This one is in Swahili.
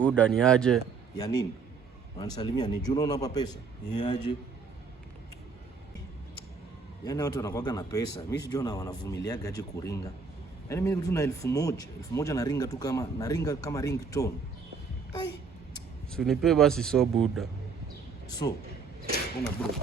Buda ni aje? Ya nini? Unanisalimia ni Juno hapa pesa. Ni aje? Yaani watu wanakuaga na pesa. Mimi sijui wanavumiliaga aje kuringa. Yaani mimi tu na 1000 na ringa tu kama ringtone. Ai. Si unipe basi so Buda. So, una bro.